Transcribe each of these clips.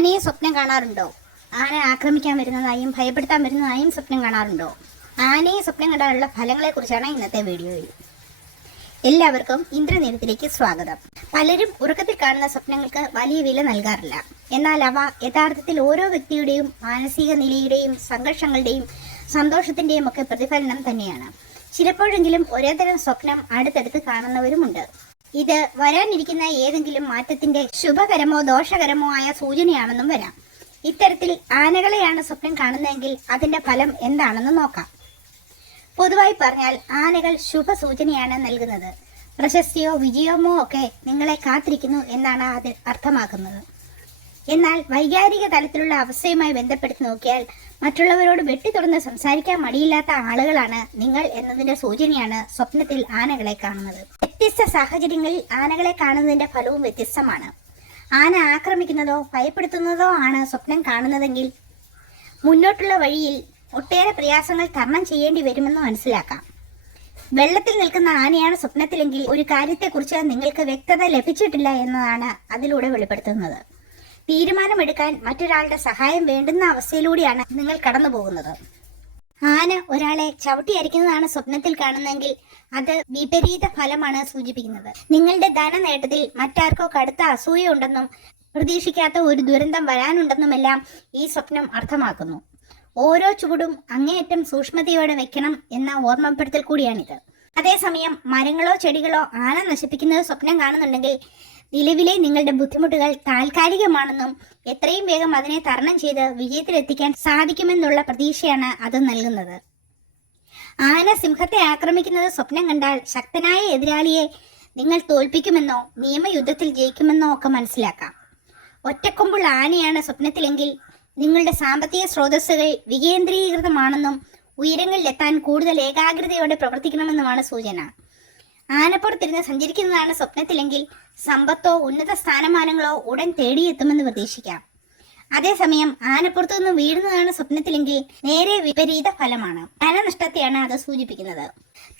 ആനയെ സ്വപ്നം കാണാറുണ്ടോ? ആന ആക്രമിക്കാൻ വരുന്നതായും ഭയപ്പെടുത്താൻ വരുന്നതായും സ്വപ്നം കാണാറുണ്ടോ? ആനയെ സ്വപ്നം കണ്ടാലുള്ള ഫലങ്ങളെക്കുറിച്ചാണ് ഇന്നത്തെ വീഡിയോയിൽ. എല്ലാവർക്കും ഇന്ദ്രനേരത്തിലേക്ക് സ്വാഗതം. പലരും ഉറക്കത്തിൽ കാണുന്ന സ്വപ്നങ്ങൾക്ക് വലിയ വില നൽകാറില്ല. എന്നാൽ അവ യഥാർത്ഥത്തിൽ ഓരോ വ്യക്തിയുടെയും മാനസിക നിലയുടെയും സംഘർഷങ്ങളുടെയും സന്തോഷത്തിന്റെയും ഒക്കെ പ്രതിഫലനം തന്നെയാണ്. ചിലപ്പോഴെങ്കിലും ഒരേതരം സ്വപ്നം അടുത്തടുത്ത് കാണുന്നവരുമുണ്ട്. ഇത് വരാനിരിക്കുന്ന ഏതെങ്കിലും മാറ്റത്തിന്റെ ശുഭകരമോ ദോഷകരമോ ആയ സൂചനയാണെന്നും വരാം. ഇത്തരത്തിൽ ആനകളെയാണ് സ്വപ്നം കാണുന്നതെങ്കിൽ അതിന്റെ ഫലം എന്താണെന്ന് നോക്കാം. പൊതുവായി പറഞ്ഞാൽ ആനകൾ ശുഭസൂചനയാണ് നൽകുന്നത്. പ്രശസ്തിയോ വിജയമോ ഒക്കെ നിങ്ങളെ കാത്തിരിക്കുന്നു എന്നാണ് അത് അർത്ഥമാക്കുന്നത്. എന്നാൽ വൈകാരിക തലത്തിലുള്ള അവസ്ഥയുമായി ബന്ധപ്പെടുത്തി നോക്കിയാൽ മറ്റുള്ളവരോട് വെട്ടി തുറന്ന് സംസാരിക്കാൻ മടിയില്ലാത്ത ആളുകളാണ് നിങ്ങൾ എന്നതിന്റെ സൂചനയാണ് സ്വപ്നത്തിൽ ആനകളെ കാണുന്നത്. വ്യത്യസ്ത സാഹചര്യങ്ങളിൽ ആനകളെ കാണുന്നതിന്റെ ഫലവും വ്യത്യസ്തമാണ്. ആന ആക്രമിക്കുന്നതോ ഭയപ്പെടുത്തുന്നതോ ആണ് സ്വപ്നം കാണുന്നതെങ്കിൽ മുന്നോട്ടുള്ള വഴിയിൽ ഒട്ടേറെ പ്രയാസങ്ങൾ തരണം ചെയ്യേണ്ടി വരുമെന്ന് മനസ്സിലാക്കാം. വെള്ളത്തിൽ നിൽക്കുന്ന ആനയാണ് സ്വപ്നത്തിലെങ്കിൽ ഒരു കാര്യത്തെക്കുറിച്ച് നിങ്ങൾക്ക് വ്യക്തത ലഭിച്ചിട്ടില്ല എന്നതാണ് അതിലൂടെ വെളിപ്പെടുത്തുന്നത്. തീരുമാനമെടുക്കാൻ മറ്റൊരാളുടെ സഹായം വേണ്ടുന്ന അവസ്ഥയിലൂടെയാണ് നിങ്ങൾ കടന്നു പോകുന്നത് ആന ഒരാളെ ചവിട്ടിയരിക്കുന്നതാണ് സ്വപ്നത്തിൽ കാണുന്നതെങ്കിൽ അത് വിപരീത ഫലമാണ് സൂചിപ്പിക്കുന്നത്. നിങ്ങളുടെ ധന നേട്ടത്തിൽ മറ്റാർക്കോ കടുത്ത അസൂയ ഉണ്ടെന്നും പ്രതീക്ഷിക്കാത്ത ഒരു ദുരന്തം വരാനുണ്ടെന്നുമെല്ലാം ഈ സ്വപ്നം അർത്ഥമാക്കുന്നു. ഓരോ ചുവടും അങ്ങേയറ്റം സൂക്ഷ്മതയോടെ വെക്കണം എന്ന ഓർമ്മപ്പെടുത്തൽ കൂടിയാണിത്. അതേസമയം മരങ്ങളോ ചെടികളോ ആന നശിപ്പിക്കുന്നത് സ്വപ്നം കാണുന്നുണ്ടെങ്കിൽ നിലവിലെ നിങ്ങളുടെ ബുദ്ധിമുട്ടുകൾ താൽക്കാലികമാണെന്നും എത്രയും വേഗം അതിനെ തരണം ചെയ്ത് വിജയത്തിലെത്തിക്കാൻ സാധിക്കുമെന്നുള്ള പ്രതീക്ഷയാണ് അത് നൽകുന്നത്. ആന സിംഹത്തെ ആക്രമിക്കുന്നത് സ്വപ്നം കണ്ടാൽ ശക്തനായ എതിരാളിയെ നിങ്ങൾ തോൽപ്പിക്കുമെന്നോ നിയമയുദ്ധത്തിൽ ജയിക്കുമെന്നോ ഒക്കെ മനസ്സിലാക്കാം. ഒറ്റക്കൊമ്പുള്ള ആനയാണ് സ്വപ്നത്തിലെങ്കിൽ നിങ്ങളുടെ സാമ്പത്തിക സ്രോതസ്സുകൾ വികേന്ദ്രീകൃതമാണെന്നും ഉയരങ്ങളിലെത്താൻ കൂടുതൽ ഏകാഗ്രതയോടെ പ്രവർത്തിക്കണമെന്നുമാണ് സൂചന. ആനപ്പുറത്തിരുന്ന് സഞ്ചരിക്കുന്നതാണ് സ്വപ്നത്തിലെങ്കിൽ സമ്പത്തോ ഉന്നത സ്ഥാനമാനങ്ങളോ ഉടൻ തേടിയെത്തുമെന്ന് പ്രതീക്ഷിക്കാം. അതേസമയം ആനപ്പുറത്തു നിന്ന് വീഴുന്നതാണ് സ്വപ്നത്തിലെങ്കിൽ നേരെ വിപരീത ഫലമാണ്. ധനനഷ്ടത്തെയാണ് അത് സൂചിപ്പിക്കുന്നത്.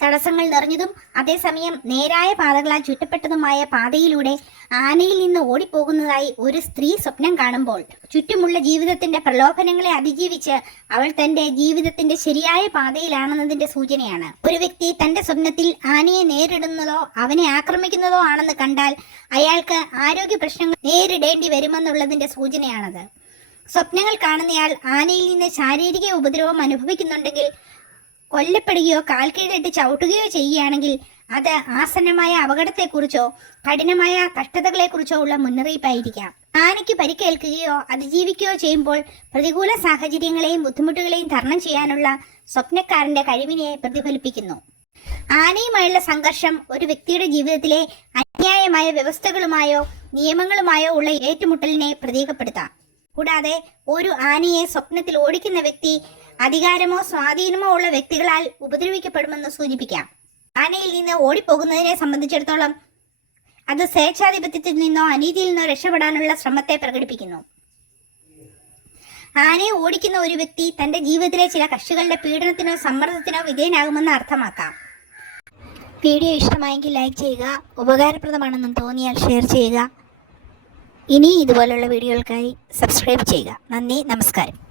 തടസ്സങ്ങൾ നിറഞ്ഞതും അതേസമയം നേരായ പാതകളാൽ ചുറ്റപ്പെട്ടതുമായ പാതയിലൂടെ ആനയിൽ നിന്ന് ഓടിപ്പോകുന്നതായി ഒരു സ്ത്രീ സ്വപ്നം കാണുമ്പോൾ ചുറ്റുമുള്ള ജീവിതത്തിന്റെ പ്രലോഭനങ്ങളെ അതിജീവിച്ച് അവൾ തന്റെ ജീവിതത്തിന്റെ ശരിയായ പാതയിലാണെന്നതിന്റെ സൂചനയാണ്. ഒരു വ്യക്തി തന്റെ സ്വപ്നത്തിൽ ആനയെ നേരിടുന്നതോ അവനെ ആക്രമിക്കുന്നതോ ആണെന്ന് കണ്ടാൽ അയാൾക്ക് ആരോഗ്യ പ്രശ്നങ്ങൾ നേരിടേണ്ടി വരുമെന്നുള്ളതിന്റെ സൂചനയാണത്. സ്വപ്നങ്ങൾ കാണുന്നയാൾ ആനയിൽ നിന്ന് ശാരീരിക ഉപദ്രവം അനുഭവിക്കുന്നുണ്ടെങ്കിൽ കൊല്ലപ്പെടുകയോ കാൽക്കീഴിട്ട് ചവിട്ടുകയോ ചെയ്യുകയാണെങ്കിൽ അത് ആസന്നമായ അപകടത്തെക്കുറിച്ചോ കഠിനമായ കഷ്ടതകളെക്കുറിച്ചോ ഉള്ള മുന്നറിയിപ്പായിരിക്കാം. ആനയ്ക്ക് പരിക്കേൽക്കുകയോ അതിജീവിക്കുകയോ ചെയ്യുമ്പോൾ പ്രതികൂല സാഹചര്യങ്ങളെയും ബുദ്ധിമുട്ടുകളെയും തരണം ചെയ്യാനുള്ള സ്വപ്നക്കാരന്റെ കഴിവിനെ പ്രതിഫലിപ്പിക്കുന്നു. ആനയുമായുള്ള സംഘർഷം ഒരു വ്യക്തിയുടെ ജീവിതത്തിലെ അന്യായമായ വ്യവസ്ഥകളുമായോ നിയമങ്ങളുമായോ ഉള്ള ഏറ്റുമുട്ടലിനെ പ്രതീകപ്പെടുത്താം. കൂടാതെ ഒരു ആനയെ സ്വപ്നത്തിൽ ഓടിക്കുന്ന വ്യക്തി അധികാരമോ സ്വാധീനമോ ഉള്ള വ്യക്തികളാൽ ഉപദ്രവിക്കപ്പെടുമെന്ന് സൂചിപ്പിക്കാം. ആനയിൽ നിന്ന് ഓടിപ്പോകുന്നതിനെ സംബന്ധിച്ചിടത്തോളം അത് സ്വേച്ഛാധിപത്യത്തിൽ നിന്നോ അനീതിയിൽ നിന്നോ രക്ഷപ്പെടാനുള്ള ശ്രമത്തെ പ്രകടിപ്പിക്കുന്നു. ആനയെ ഓടിക്കുന്ന ഒരു വ്യക്തി തന്റെ ജീവിതത്തിലെ ചില കക്ഷികളുടെ പീഡനത്തിനോ സമ്മർദ്ദത്തിനോ വിധേയനാകുമെന്ന് അർത്ഥമാക്കാം. വീഡിയോ ഇഷ്ടമായെങ്കിൽ ലൈക്ക് ചെയ്യുക ഉപകാരപ്രദമാണെന്ന് തോന്നിയാൽ ഷെയർ ചെയ്യുക. ഇനി ഇതുപോലുള്ള വീഡിയോകൾക്കായി സബ്സ്ക്രൈബ് ചെയ്യുക. നന്ദി നമസ്കാരം.